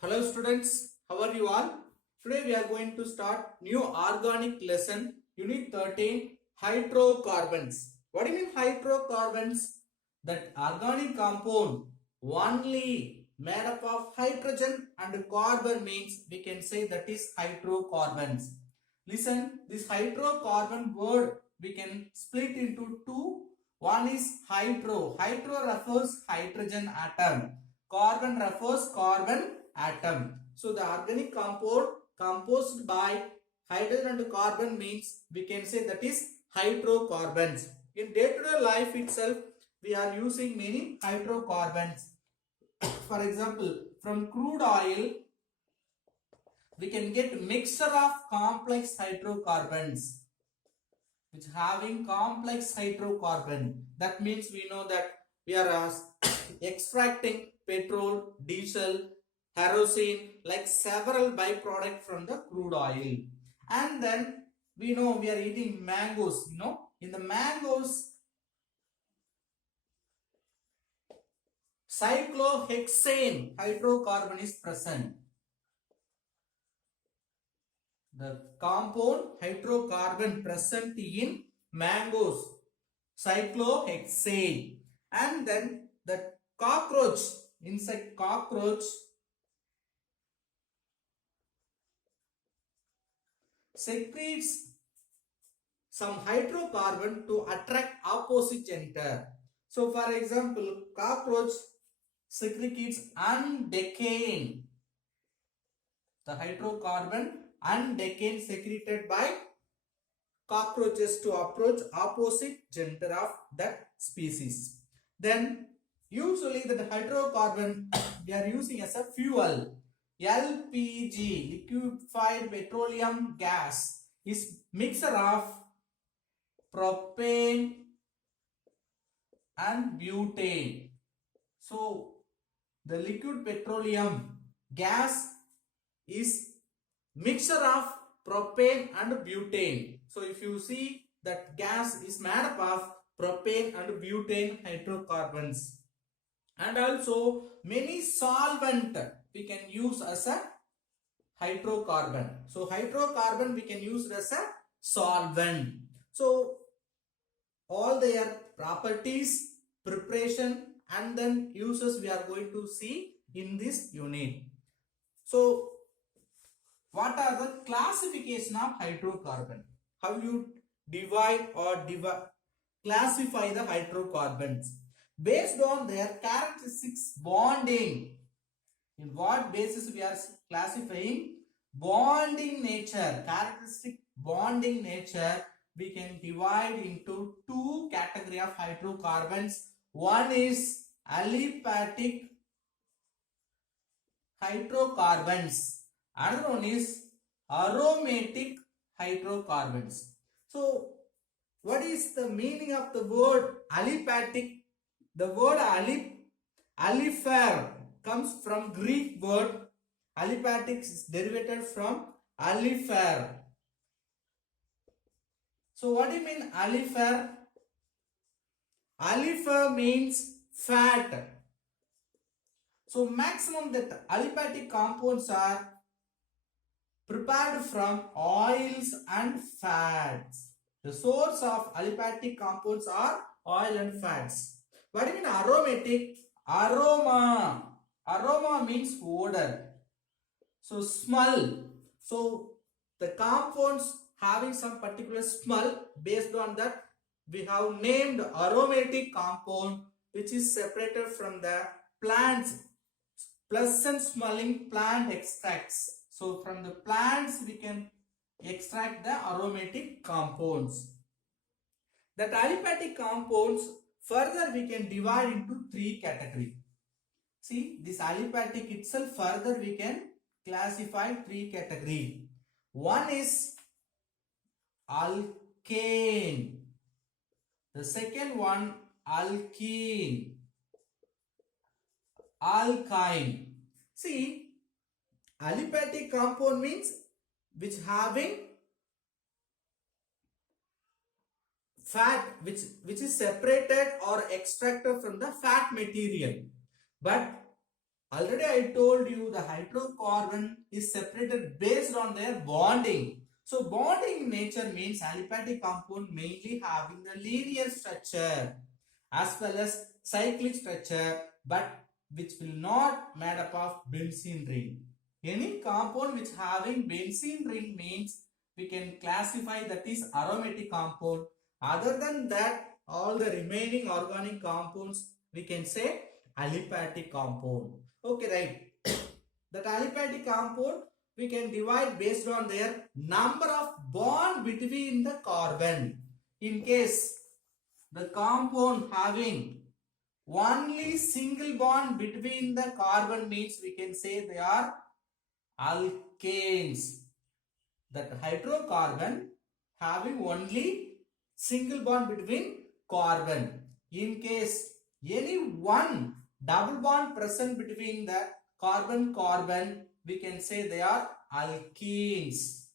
Hello students, how are you all? Today we are going to start new organic lesson, unit 13, hydrocarbons. What do you mean hydrocarbons? That organic compound only made up of hydrogen and carbon means we can say that is hydrocarbons. Listen, this hydrocarbon word we can split into two. One is hydro. Hydro refers hydrogen atom. Carbon refers carbon atom. So the organic compound composed by hydrogen and carbon means we can say that is hydrocarbons. In day-to-day life itself, we are using many hydrocarbons. For example, from crude oil, we can get mixture of complex hydrocarbons which having complex hydrocarbon. That means we know that we are extracting petrol, diesel, kerosene, like several byproduct from the crude oil. And then we know we are eating mangoes. In the mangoes, cyclohexane hydrocarbon is present. The compound hydrocarbon present in mangoes, cyclohexane. And then the cockroach, insect cockroach, secretes some hydrocarbon to attract opposite gender. So for example, cockroach secretes undecane. The hydrocarbon undecane secreted by cockroaches to approach opposite gender of that species. Then usually the hydrocarbon we are using as a fuel. LPG, liquefied petroleum gas, is mixture of propane and butane. So the liquid petroleum gas is mixture of propane and butane. So if you see that gas is made up of propane and butane hydrocarbons. And also many solvent we can use as a hydrocarbon. So hydrocarbon we can use as a solvent. So all their properties, preparation and then uses we are going to see in this unit. So what are the classification of hydrocarbon? How you divide or classify the hydrocarbons? Based on their characteristics bonding. In what basis we are classifying? Bonding nature, characteristic bonding nature, we can divide into two category of hydrocarbons. One is aliphatic hydrocarbons. Another one is aromatic hydrocarbons. So what is the meaning of the word aliphatic? The word alipher comes from Greek word aliphatic is derived from alifer. So what do you mean alifer? Alifer means fat. So maximum that aliphatic compounds are prepared from oils and fats. The source of aliphatic compounds are oil and fats. What do you mean aromatic? Aroma. Aroma means odor. So smell. So the compounds having some particular smell, based on that we have named aromatic compound, which is separated from the plants, pleasant smelling plant extracts. So from the plants we can extract the aromatic compounds. The aliphatic compounds further we can divide into three categories. See, this aliphatic itself further we can classify three categories. One is alkane. The second one alkene. Alkyne. See, aliphatic compound means which having fat which is separated or extracted from the fat material. But Already I told you the hydrocarbon is separated based on their bonding. So bonding nature means aliphatic compound mainly having the linear structure as well as cyclic structure, but which will not made up of benzene ring. Any compound which having benzene ring means we can classify that is aromatic compound. Other than that, all the remaining organic compounds we can say aliphatic compound. Okay, right. That aliphatic compound we can divide based on their number of bond between the carbon. In case the compound having only single bond between the carbon means we can say they are alkanes. That hydrocarbon having only single bond between carbon. In case any one double bond present between the carbon we can say they are alkenes.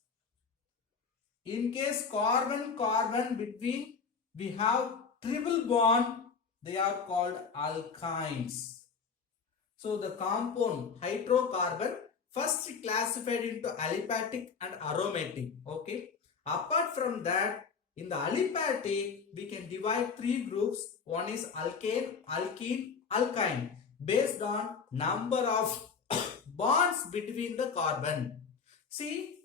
In case carbon between we have triple bond, they are called alkynes. So the compound hydrocarbon first classified into aliphatic and aromatic. Okay. Apart from that, in the aliphatic, we can divide three groups. One is alkane, alkene, alkyne based on number of bonds between the carbon. See,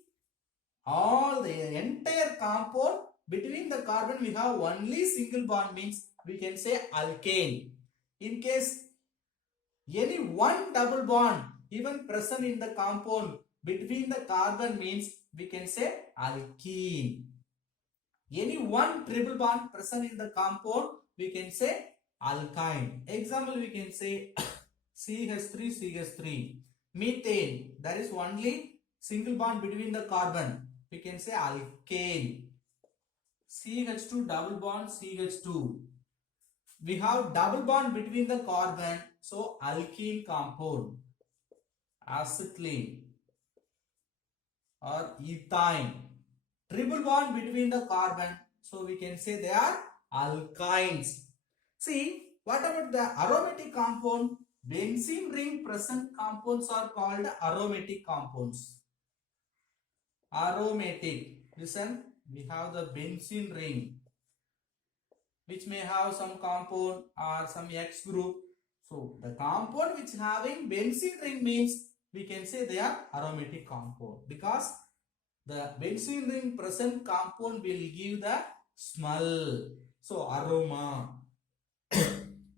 all the entire compound between the carbon we have only single bond means we can say alkane. In case any one double bond even present in the compound between the carbon means we can say alkene. Any one triple bond present in the compound we can say alkyne. Example we can say CH3 CH3. Methane, there is only single bond between the carbon, we can say alkane. CH2 double bond CH2, we have double bond between the carbon, so alkene compound. Acetylene or ethyne, triple bond between the carbon, so we can say they are alkynes. See, what about the aromatic compound? Benzene ring present compounds are called aromatic compounds. Aromatic, listen, we have the benzene ring which may have some compound or some X group. So the compound which having benzene ring means we can say they are aromatic compound because the benzene ring present compound will give the smell. So aroma.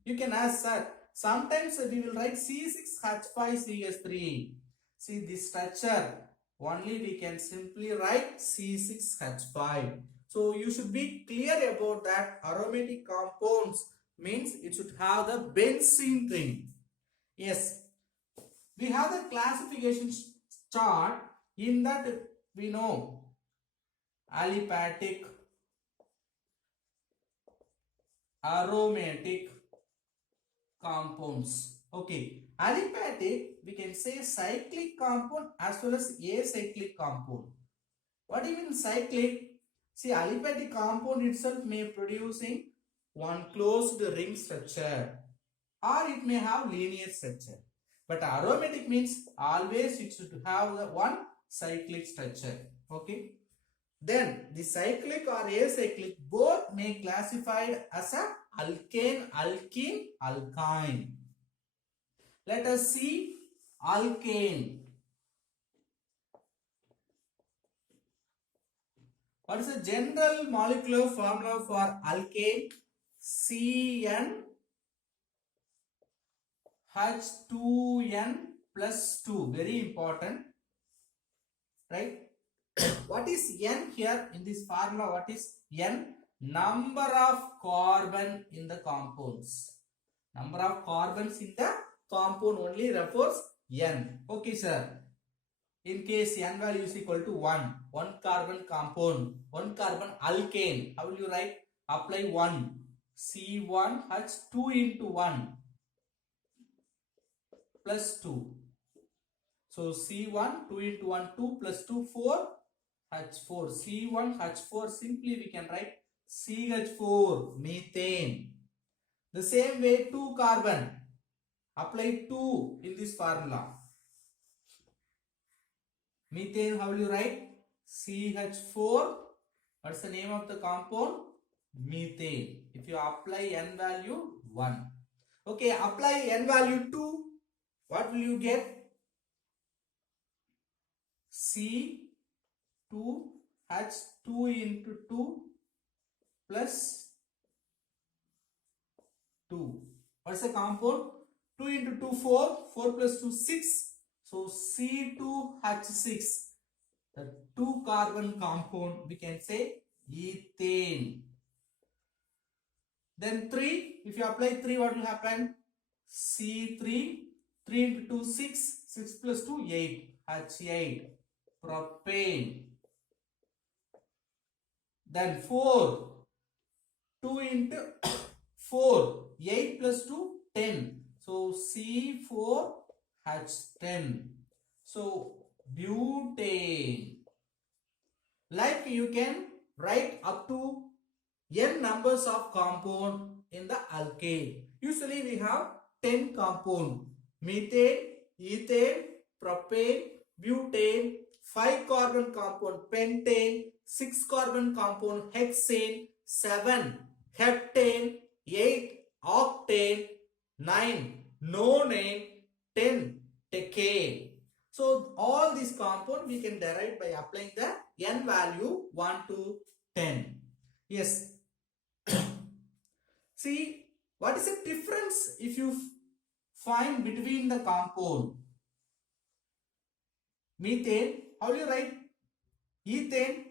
You can ask, sir, sometimes we will write C6H5CH3. See this structure, only we can simply write C6H5. So you should be clear about that. Aromatic compounds means it should have the benzene ring. Yes, we have the classification chart. In that we know aliphatic, aromatic compounds. Okay, aliphatic we can say cyclic compound as well as acyclic compound. What do you mean cyclic? See, aliphatic compound itself may producing one closed ring structure or it may have linear structure. But aromatic means always it should have the one cyclic structure. Okay. Then the cyclic or acyclic both may classified as a alkane, alkene, alkyne. Let us see alkane. What is the general molecular formula for alkane? CnH2n plus 2. Very important. Right? What is N here in this formula? What is N? Number of carbon in the compounds. Number of carbons in the compound only refers N. Okay, sir. In case N value is equal to 1, 1 carbon compound, 1 carbon alkane, how will you write? Apply 1, C1H2 into 1 plus 2. So C1, 2 into 1, 2 plus 2, 4, H4. C1, H4, simply we can write CH4, methane. The same way 2 carbon, Apply 2 in this formula. Methane, how will you write? CH4. What's the name of the compound? Methane. If you apply N value 1. Okay, apply N value 2. What will you get? C2H2 into 2 plus 2. What's the compound? 2 into 2, 4. 4 plus 2, 6. So C2H6. The 2 carbon compound, we can say ethane. Then 3. If you apply 3, what will happen? C3. 3 into 2, 6. 6 plus 2, 8. H8. Propane. Then 4. 2 into 4. 8 plus 2, 10. So C4H10. So butane. Like you can write up to n numbers of compound in the alkane. Usually we have 10 compound. Methane, ethane, propane, butane, 5 carbon compound pentane, 6 carbon compound hexane, 7 heptane, 8 octane, 9 nonane, 10 decane. So all these compound we can derive by applying the n value 1 to 10. Yes. See, what is the difference if you find between the compound? Methane, how do you write? Ethane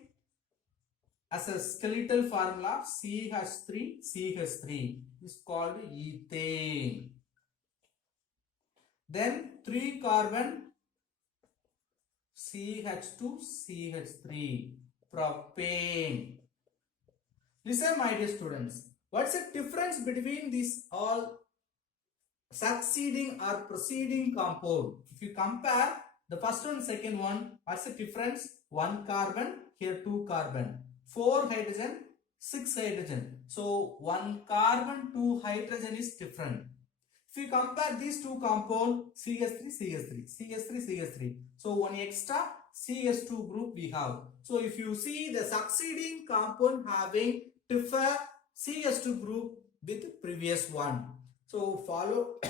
as a skeletal formula CH3 is called ethane. Then 3 carbon CH2CH3 propane. Listen, my dear students, what's the difference between these all succeeding or preceding compound? If you compare the first one, second one, what's the difference? 1 carbon, here 2 carbon, 4 hydrogen, 6 hydrogen. So 1 carbon, 2 hydrogen is different. If you compare these two compounds, CH3. So one extra CH2 group we have. So if you see the succeeding compound having different CH2 group with previous one. So follow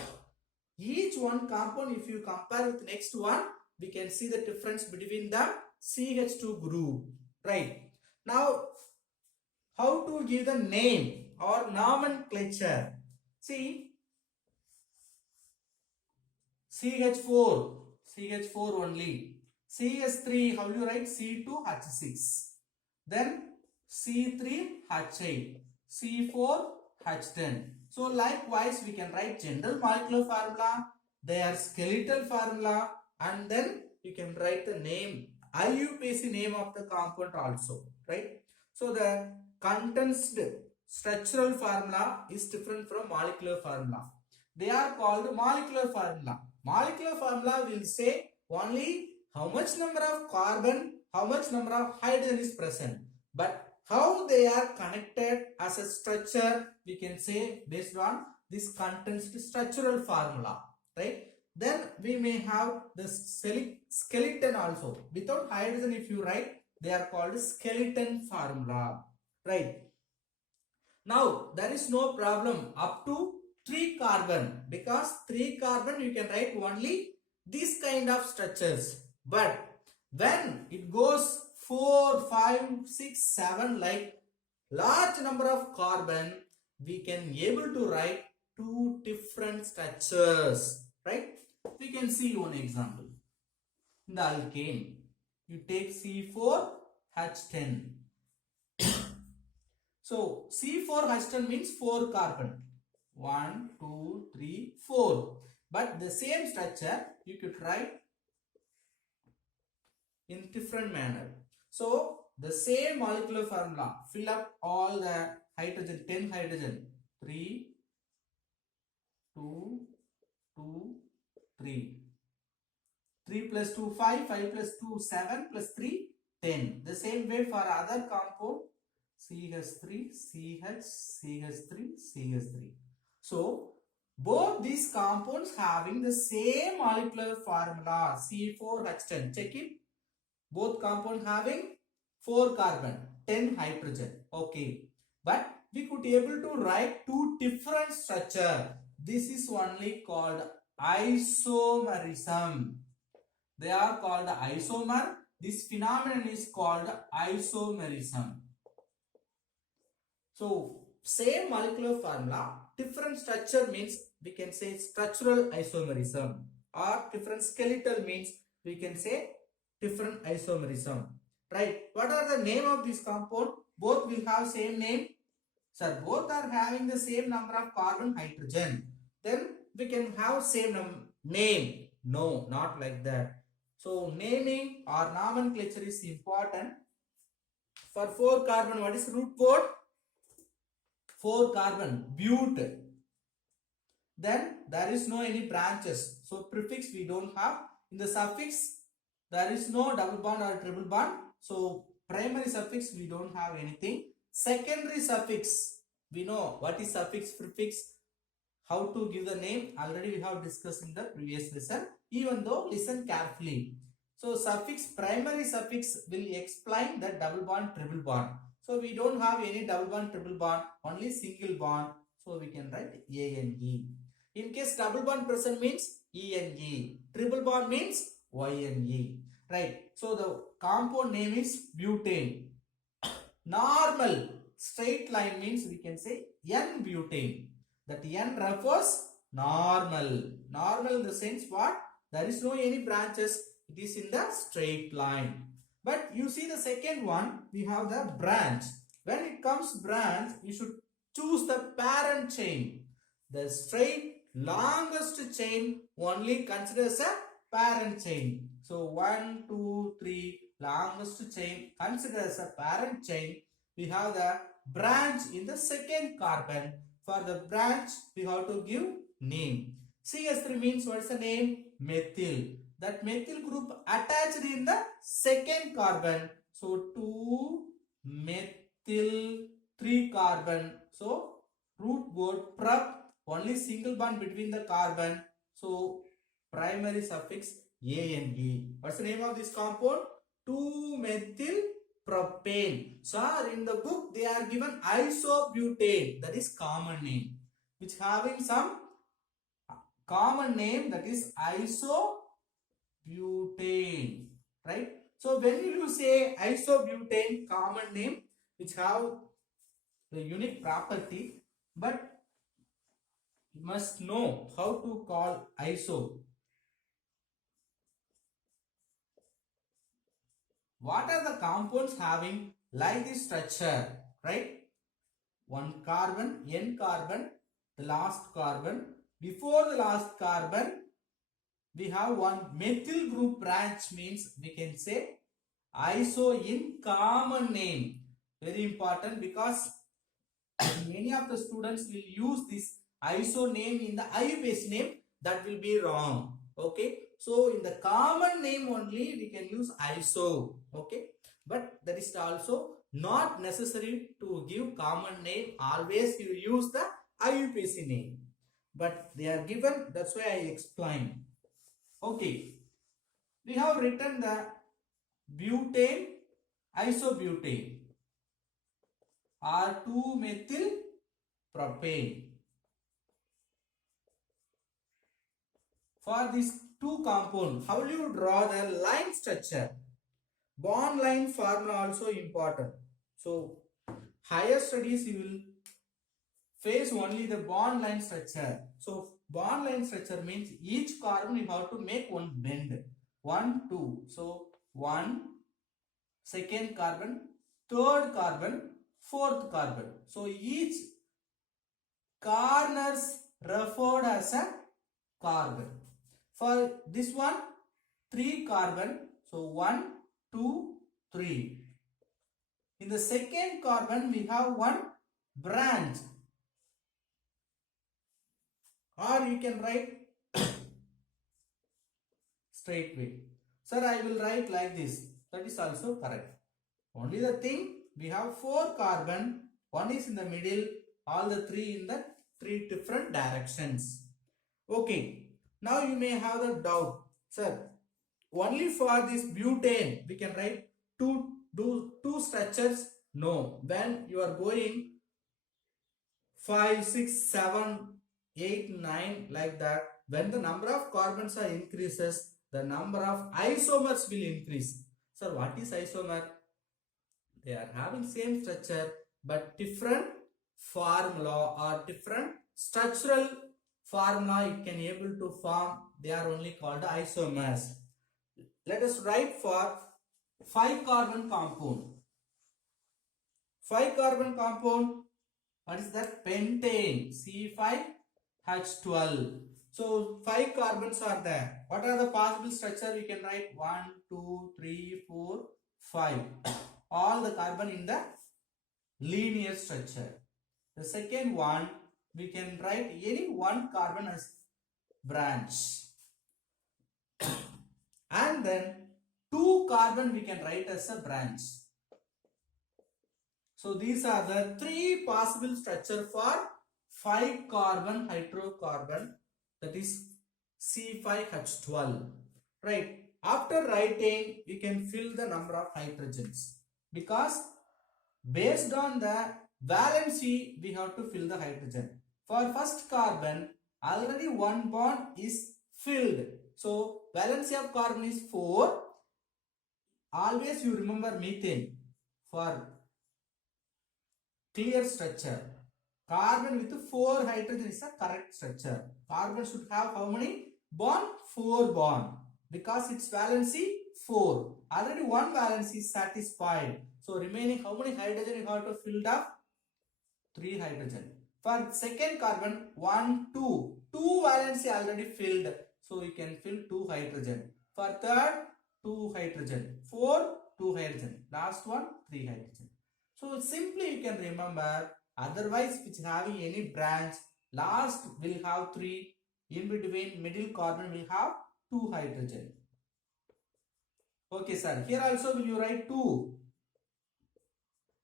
each one compound. If you compare with next one, we can see the difference between the CH2 group. Right. Now, how to give the name or nomenclature? See, CH4 only. CH3, how do you write? C2H6. Then C3H8. C4H10. So likewise, we can write general molecular formula, their skeletal formula, and then you can write the name, IUPAC name of the compound also, right? So the condensed structural formula is different from molecular formula. They are called molecular formula. Molecular formula will say only how much number of carbon, how much number of hydrogen is present. But how they are connected as a structure, we can say based on this condensed structural formula, right? Then we may have the skeleton also. Without hydrogen, if you write, they are called skeleton formula, right? Now there is no problem up to 3 carbon, because 3 carbon you can write only this kind of structures. But when it goes 4, 5, 6, 7 like large number of carbon, we can able to write 2 different structures, right? We can see one example. In the alkane, you take C4H10. So C4H10 means 4 carbon. 1, 2, 3, 4. But the same structure you could write in different manner. So the same molecular formula, fill up all the hydrogen, 10 hydrogen, 3, 2, 2, 3. 3 plus 2, 5, 5 plus 2, 7 plus 3, 10. The same way for other compound, CH3, CH, CH3, CH3. So Both these compounds having the same molecular formula C4H10. Check it. Both compounds having 4 carbon, 10 hydrogen. Okay. But we could able to write two different structure. This is only called isomerism. They are called isomer. This phenomenon is called isomerism. So same molecular formula, different structure means we can say structural isomerism, or different skeletal means we can say different isomerism. Right? What are the name of this compound? Both will have same name. Sir, both are having the same number of carbon, hydrogen. Then we can have same name. No, not like that. So naming or nomenclature is important. For 4 carbon, what is root word? 4 carbon, bute. Then there is no any branches. So prefix we don't have. In the suffix, there is no double bond or triple bond. So primary suffix we don't have anything. Secondary suffix, we know what is suffix, prefix, how to give the name. Already we have discussed in the previous lesson. Even though listen carefully. So suffix, primary suffix will explain the double bond, triple bond. So we don't have any double bond, triple bond, only single bond. So we can write A-N-E. In case double bond present means E-N-E. Triple bond means Y-N-E. Right. So the compound name is butane. Normal straight line means we can say N-butane. That N refers normal. Normal in the sense what? There is no any branches. It is in the straight line. But you see the second one, we have the branch. When it comes branch, you should choose the parent chain. The straight longest chain only considers a parent chain. So 1, 2, 3 longest chain considers a parent chain. We have the branch in the second carbon. For the branch, we have to give name. CS3 means what is the name? Methyl. That methyl group attached in the second carbon. So 2 methyl 3 carbon. So root word prop, only single bond between the carbon. So primary suffix A-N-E. What's the name of this compound? 2 methyl propane. So in the book they are given isobutane, that is common name, which having some common name, that is isobutane, right? So when you say isobutane, common name which have the unique property, but you must know how to call iso. What are the compounds having like this structure, right? One carbon, N carbon, the last carbon. Before the last carbon, we have one methyl group branch, means we can say iso in common name. Very important, because many of the students will use this iso name in the IUPAC name. That will be wrong. Okay. So in the common name only we can use iso. Okay. But that is also not necessary to give common name. Always you use the IUPAC name. But they are given. That's why I explained. Okay. We have written the butane, isobutane, or 2-methyl propane. For these two compounds, how will you draw the line structure? Bond line formula also important. So higher studies you will face only the bond line structure. So bond line structure means each carbon you have to make one bend. 1, 2. So 1, second carbon, third carbon, fourth carbon. So each corners referred as a carbon. For this one, 3 carbon. So 1, 2, 3. In the second carbon, we have one branch. Or you can write straight way. Sir, I will write like this. That is also correct. Only the thing, we have 4 carbon. One is in the middle. All the 3 in the 3 different directions. Okay, now you may have the doubt, sir. Only for this butane we can write two structures. No, when you are going 5, 6, 7, 8, 9 like that, when the number of carbons are increases, the number of isomers will increase. Sir, what is isomer? They are having same structure but different formula or different structural formula it can able to form. They are only called isomers. Let us write for 5 carbon compound. 5 carbon compound, what is that? Pentane, C5H12. So 5 carbons are there. What are the possible structure? We can write 1, 2, 3, 4, 5. All the carbon in the linear structure. The second one, we can write any one carbon as branch. And then 2 carbon we can write as a branch. So these are the 3 possible structure for 5 carbon hydrocarbon, that is C5H12. Right. After writing, you can fill the number of hydrogens, because based on the valency we have to fill the hydrogen. For first carbon, already one bond is filled. So valency of carbon is 4. Always you remember methane for clear structure. Carbon with 4 hydrogen is a correct structure. Carbon should have how many bond? 4 bond, because its valency 4. Already one valency is satisfied. So remaining how many hydrogen you have to fill up? 3 hydrogen. For second carbon, 1, 2. 2 valency already filled. So you can fill 2 hydrogen. For third, 2 hydrogen. 4, 2 hydrogen. Last one, 3 hydrogen. So simply you can remember, otherwise which having any branch, last will have 3, in between middle carbon will have 2 hydrogen. Okay sir, here also will you write 2?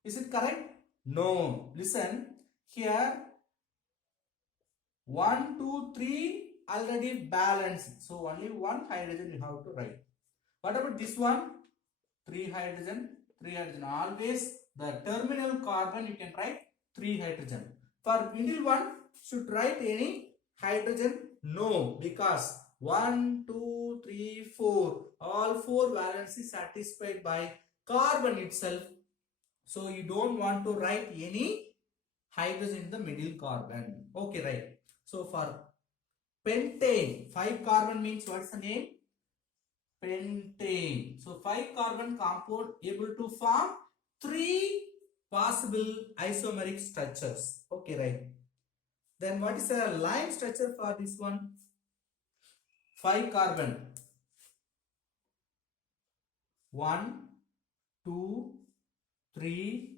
Is it correct? No. Listen, here 1, 2, 3 already balanced. So only 1 hydrogen you have to write. What about this one? 3 hydrogen, 3 hydrogen. Always the terminal carbon you can write 3 hydrogen. For middle one, should write any hydrogen? No, because 1, 2, 3, 4. All 4 valency satisfied by carbon itself. So you don't want to write any hydrogen in the middle carbon. Okay, right. So for pentane, 5 carbon means what's the name? Pentane. So 5 carbon compound able to form 3 possible isomeric structures. Okay, right. Then what is the line structure for this one? 5 carbon. 1, 2, 3,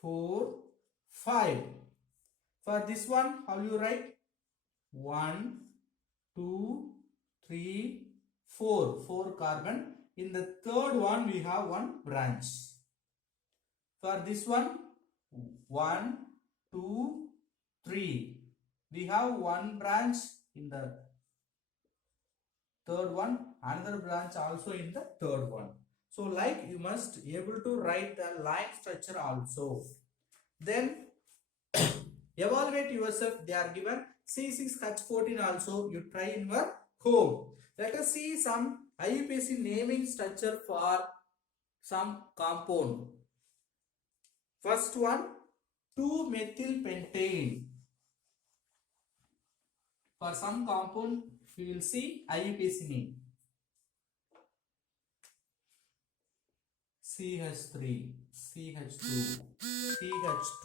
4, 5. For this one, how you write? 1, 2, 3, 4. 4 carbon. In the third one, we have one branch. For this one, 1, 2, 3. We have one branch in the third one, another branch also in the third one. So like you must able to write the line structure also. Then evaluate yourself. They are given C6H14 also. You try in your home. Let us see some IUPAC naming structure for some compound. First one, 2-methylpentane. For some compound, we will see IUPAC name. CH3, CH2, CH2,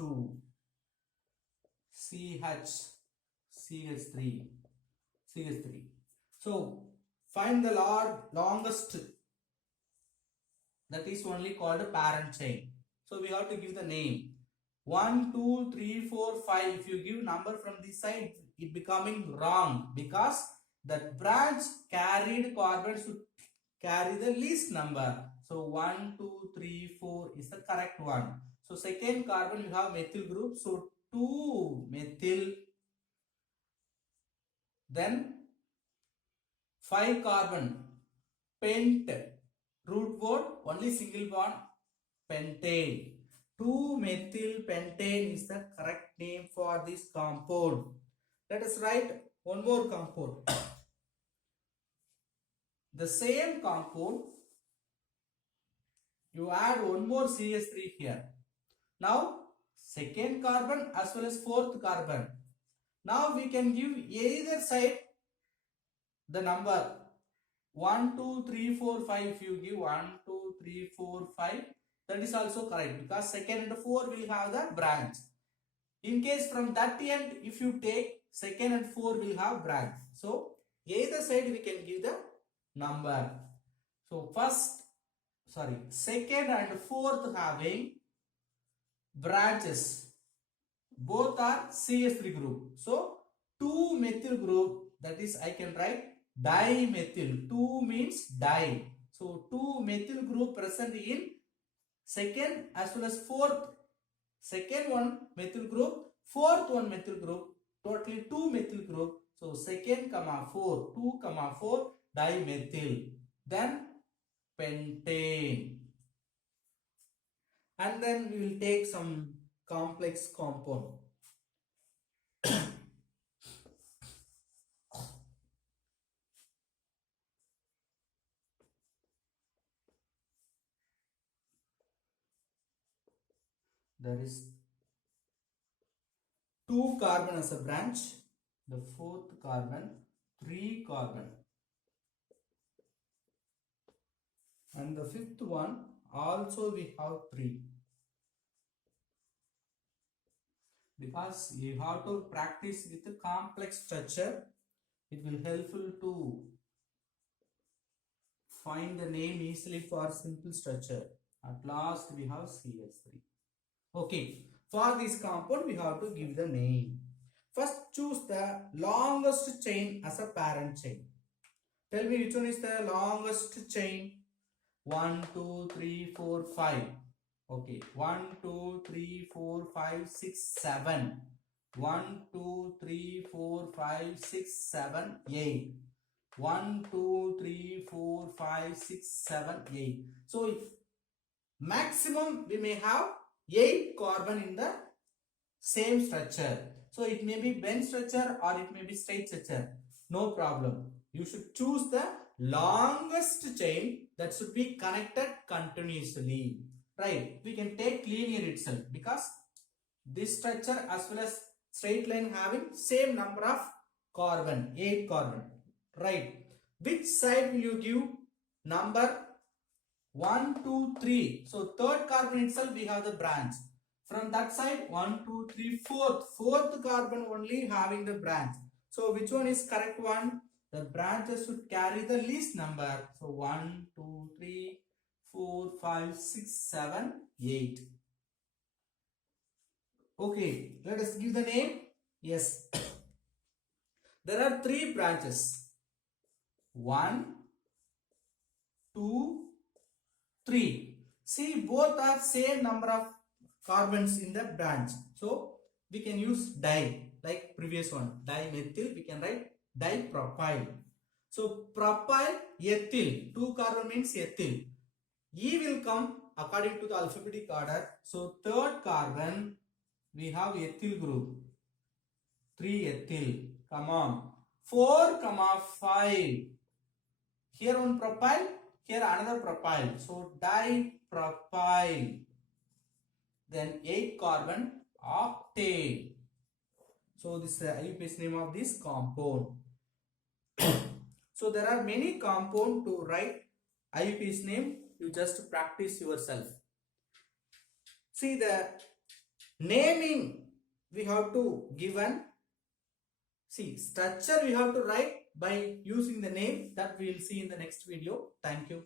CH, CH3, CH3. So find the longest, that is only called a parent chain. So we have to give the name. 1, 2, 3, 4, 5. If you give number from this side, it becoming wrong, because that branch carried carbon should carry the least number. So 1, 2, 3, 4 is the correct one. So second carbon you have methyl group. So 2 methyl. Then 5 carbon, pent, root word, only single bond, pentane. 2-methyl pentane is the correct name for this compound. Let us write one more compound. The same compound, you add one more CH3 here. Now, second carbon as well as fourth carbon. Now we can give either side the number 1, 2, 3, 4, 5. If you give 1, 2, 3, 4, 5, that is also correct because second and 4 will have the branch. In case from that end, if you take second and 4 will have branch. So either side we can give the number. So second and fourth having branches. Both are CH3 group. So 2-methyl group, that is I can write dimethyl. 2 means di. So 2-methyl group present in second as well as fourth. Second one methyl group, fourth one methyl group, totally 2-methyl group. So second comma 4, 2 comma 4 dimethyl. Then pentane. And then we will take some complex compound. There is 2 carbon as a branch, the fourth carbon, 3 carbon, and the fifth one also we have 3. Because you have to practice with a complex structure, it will helpful to find the name easily for simple structure. At last we have CH3. Okay, for this compound we have to give the name. First choose the longest chain as a parent chain. Tell me which one is the longest chain? 1, 2, 3, 4, 5. Okay, 1, 2, 3, 4, 5, 6, 7. 1, 2, 3, 4, 5, 6, 7, 8. 1, 2, 3, 4, 5, 6, 7, 8. So maximum we may have 8 carbon in the same structure. So it may be bent structure or it may be straight structure. No problem. You should choose the longest chain that should be connected continuously. Right? We can take linear itself because this structure as well as straight line having same number of carbon, 8 carbon. Right? Which side will you give number 1, 2, 3? So third carbon itself we have the branch. From that side 1, 2, 3, fourth carbon only having the branch. So which one is correct one? The branches should carry the least number. So 1, 2, 3, 4, 5, 6, 7, 8. Okay, let us give the name. Yes. There are 3 branches. 1, 2, 3. See, both are same number of carbons in the branch. So we can use di like previous one. Dimethyl, we can write dipropyl. So propyl, ethyl. 2 carbon means ethyl. E will come according to the alphabetic order. So third carbon we have ethyl group. 3 ethyl. Come on. 4, 5. Here one propyl. Here another propyl. So dipropyl. Then 8 carbon octane. So this is the IUPAC name of this compound. So there are many compounds to write IUPAC name. You just practice yourself. See the naming we have to given. See structure we have to write by using the name that we will see in the next video. Thank you.